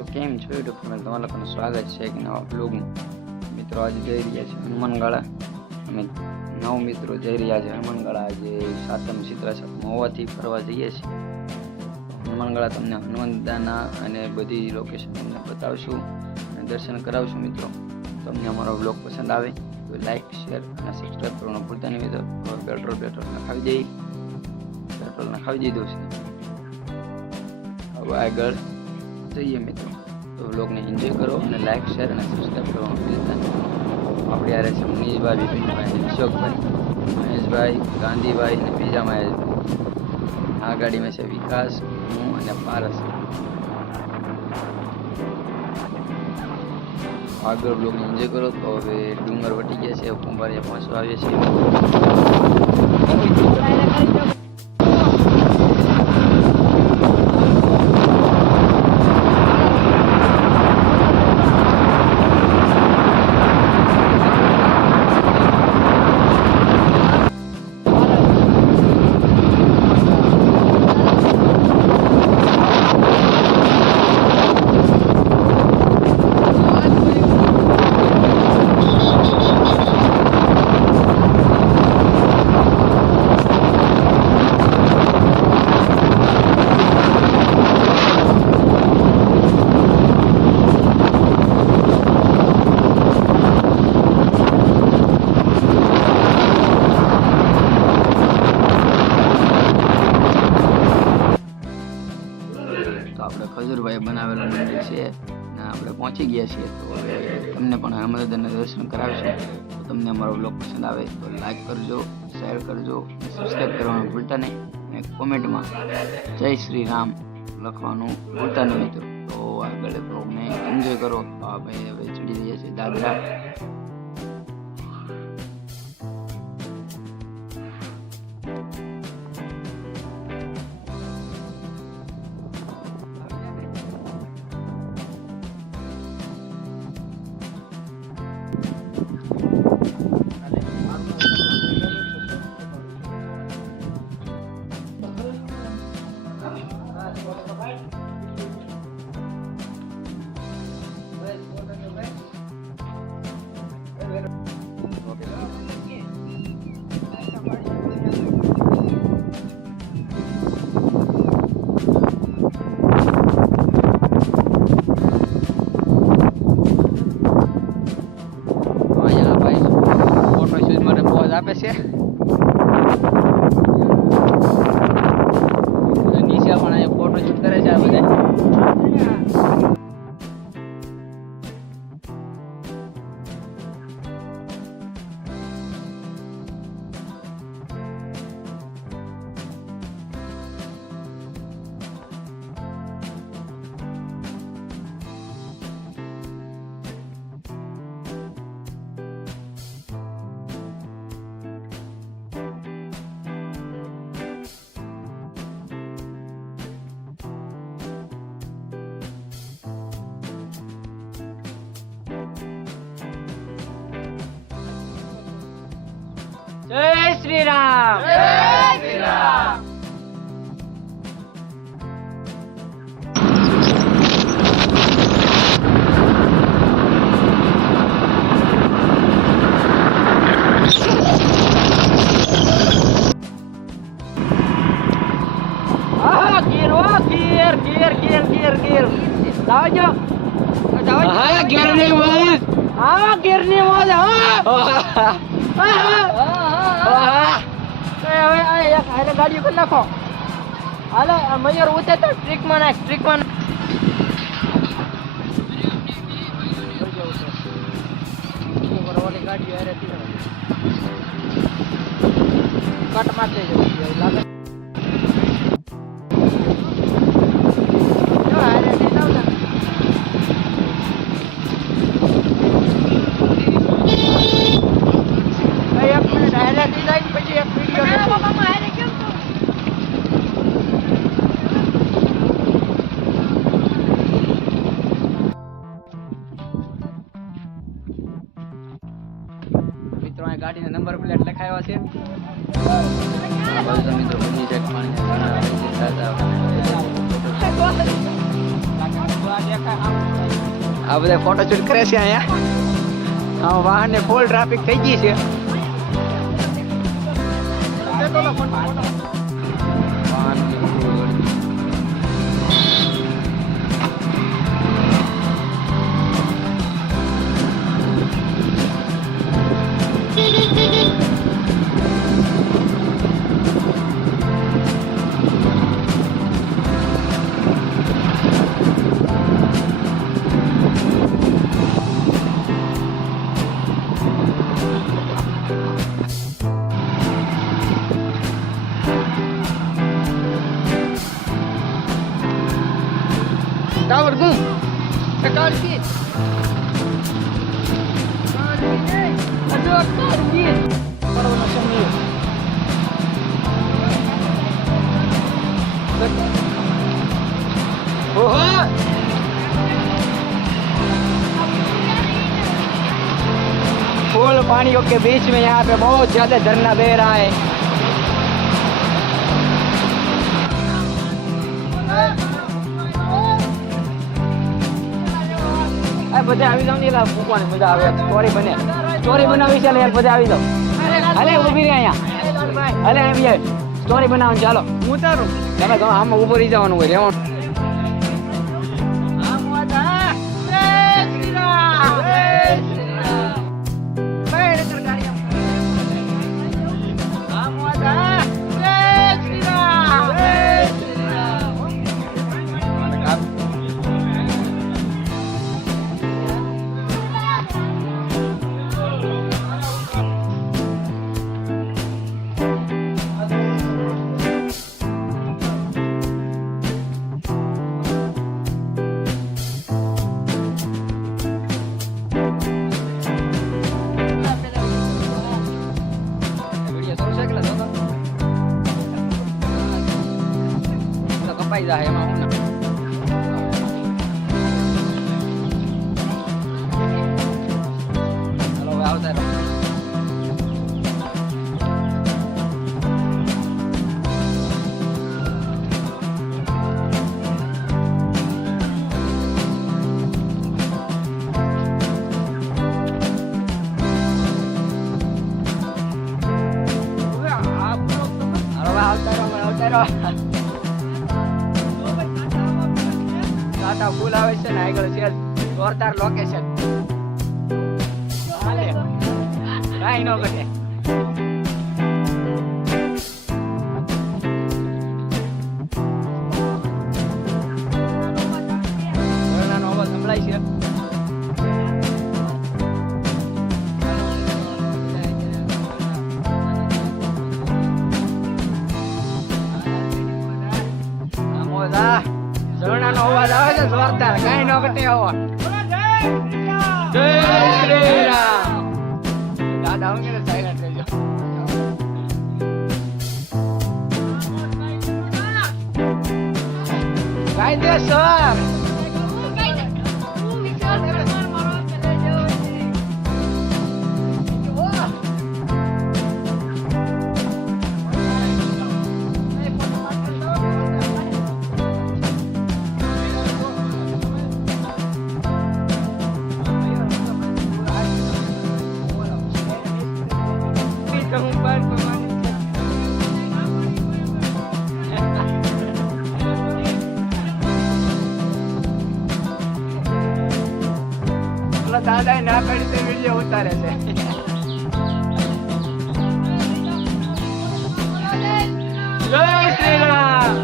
તો કેમ છો યુટ્યુબ ચેનલ તમારા લોકોનું સ્વાગત છે એક નવા બ્લોગમાં। મિત્રો આજે જઈ રહ્યા છે હનુમાનગાળા। અમે 9 મિત્રો જઈ રહ્યા છે હનુમાનગાળા। આજે સાતમ ચિત્રા સાતમ હોવાથી ફરવા જઈએ છીએ હનુમાનગાળા। તમને હનુમાનદાના અને બધી લોકેશન તમને બતાવશું અને દર્શન કરાવશું। મિત્રો તમને અમારો બ્લોગ પસંદ આવે તો લાઈક શેર અને સબસ્ક્રાઈબ કરવાનું ભૂલતા નહીં। મિત્રો પેટ્રોલ નખાવી દીધું છે। હવે આગળ જઈએ મિત્રો, તો બ્લોગને એન્જોય કરો અને લાઈક શેર અને સબસ્ક્રાઈબ કરવાનું ભૂલતા નહીં। આપણે યારે છે મનીષભાઈ, વિપિનભાઈ, અશોકભાઈ, મહેશભાઈ, ગાંધીભાઈ અને બીજા મહેશભાઈ। આ ગાડીમાં છે વિકાસ, હું અને પારસ। આગળ બ્લોગને એન્જોય કરો। તો હવે ડુંગર વટી ગયા છે, કુંભારિયા પહોંચવા આવીએ છીએ। આપણે ખજૂરભાઈ બનાવેલું મંદિર છે ને આપણે પહોંચી ગયા છીએ। તો હવે તમને પણ હનુમાનદાના દર્શન કરાવીશું। તો તમને અમારો બ્લોગ પસંદ આવે તો લાઈક કરજો, શેર કરજો, સબસ્ક્રાઈબ કરવાનું ભૂલતા નહીં અને કોમેન્ટમાં જય શ્રી રામ લખવાનું ભૂલતા નહીં મિત્રો। તો આગળ બ્લોગને એન્જોય કરો। તો આપણે હવે ચડી રહ્યા છીએ દાદરા। આપે છે નીચે પણ અહીંયા ફોટો શૂટ કરે છે આ બધા। जय श्री राम, जय श्री राम। गिर जाओ हाँ गिरने वाले हाँ गिरने वाले हाँ गाड़ी को नाखो हालो मयूर उते तो ट्रिक में नाख गाड़ी कट मारते लागे મિત્રો આ ગાડીનો નંબર પ્લેટ લખાયો છે। બાજુ મિત્રો બની જાય પાણી આ બધા ફોટોશૂટ કરે છે અહીંયા. વાહન ને ફૂલ ટ્રાફિક થઈ ગઈ છે. Tower boom. Tekar sikit. Aduh, akar sikit. Parang macam ni. Oh. Full पानियों के बीच में यहाँ पे बहुत ज्यादा झरना बह रहा है. બધા આવી જાવ ને એલા મૂકવાની મજા આવે. સ્ટોરી બને, સ્ટોરી બનાવી ચાલે યાર. બધા આવી જાવ. હાલે ઊભી રહી અહીંયા. હાલે એમ યાર સ્ટોરી બનાવવાની. ચાલો હું તારું તમે તો આમાં ઊભો રહી જવાનું હોય રહેવાનું. કપાઈ જાય એમાં હું ના. ચાલો હવે આવતા રહો. ટાટા ફૂલ આવે છે ને આગળ છે જોરદાર લોકેશન. કાંઈ ન ઘટે. ઝરણાનો અવાજ સંભળાય છે. ઝરણાનો અવાજ આવે છે જોરદાર. કાંઈ ન ઘટે આવો. જય શ્રી રામ. દાદા હું કે સાયલેન્ટ રહેજો. કાયદેસર દાદા ના પડી તો વિડીયો ઉતારે છે. જય શ્રી રામ.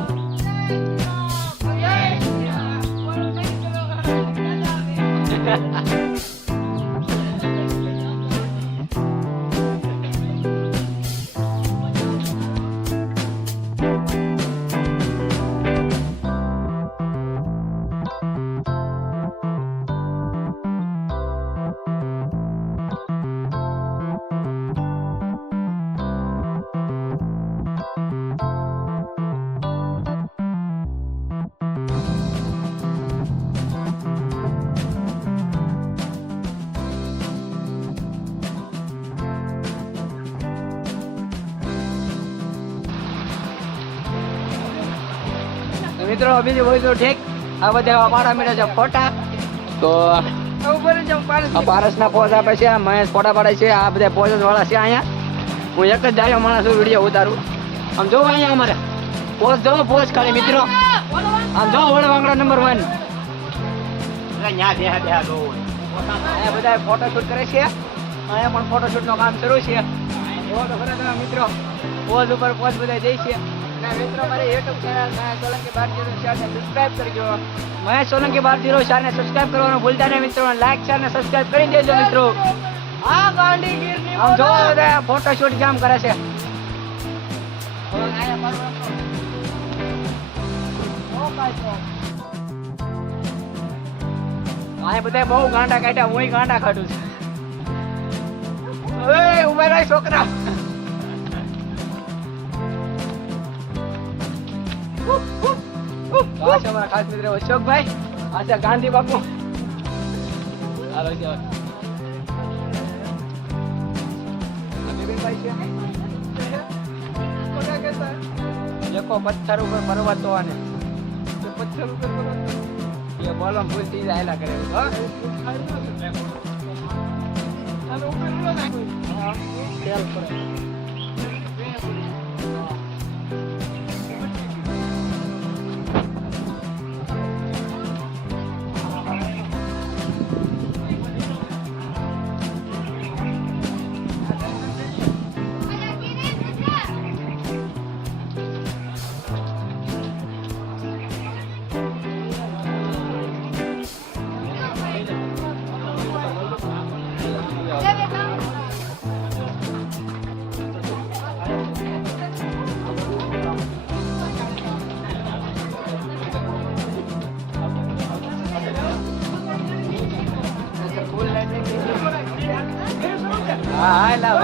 મિત્રો અભી હોય તો ઠીક. આ બધા પાડા મીડા છે ફોટા. તો પારસના પોઝ આપે છે, મહેશ ફોટા પાડે છે, આ બધા પોઝ વાળા છે અહીંયા. હું એક જ ડાયો માણસ વિડીયો ઉતારું. આમ જોવો અહીંયા અમારે પોઝ જોવો, પોઝ ખાલી મિત્રો. આમ જોવો વડવાંગડા નંબર 1. અહીંયા બધા ફોટોશૂટ કરે છે, અહીંયા પણ ફોટોશૂટ નું કામ શરૂ છે. એવો તો ખરેખર મિત્રો પોઝ ઉપર પોઝ બધા જઈ છે. અને મિત્રો મારી યુટ્યુબ ચેનલ મહેશ સોલંકી ભારતીય શેરને સબસ્ક્રાઇબ કરજો. મહેશ સોલંકી ભારતીય શેરને સબસ્ક્રાઇબ કરવાનું ભૂલતા નહીં મિત્રો. લાઈક શેર ને સબસ્ક્રાઇબ કરી દેજો મિત્રો. આ ગાંડીગીરની આમ જો બધા ફોટોશૂટ કામ કરે છે. આ બધા બહુ ગાંડા કાઢ્યા, હું ગાંડા કાઢું છું. ઓય ઉભા રહી છોકરા. આ છે અમારા ખાસ મિત્ર અશોકભાઈ, આ છે ગાંધી બાપુ. હાલો છે દેખો પથ્થર ઉપર પર્વત હોવાને, પથ્થર ઉપર એ બોલો ભૂલથી આયલા કરે. હા લાવ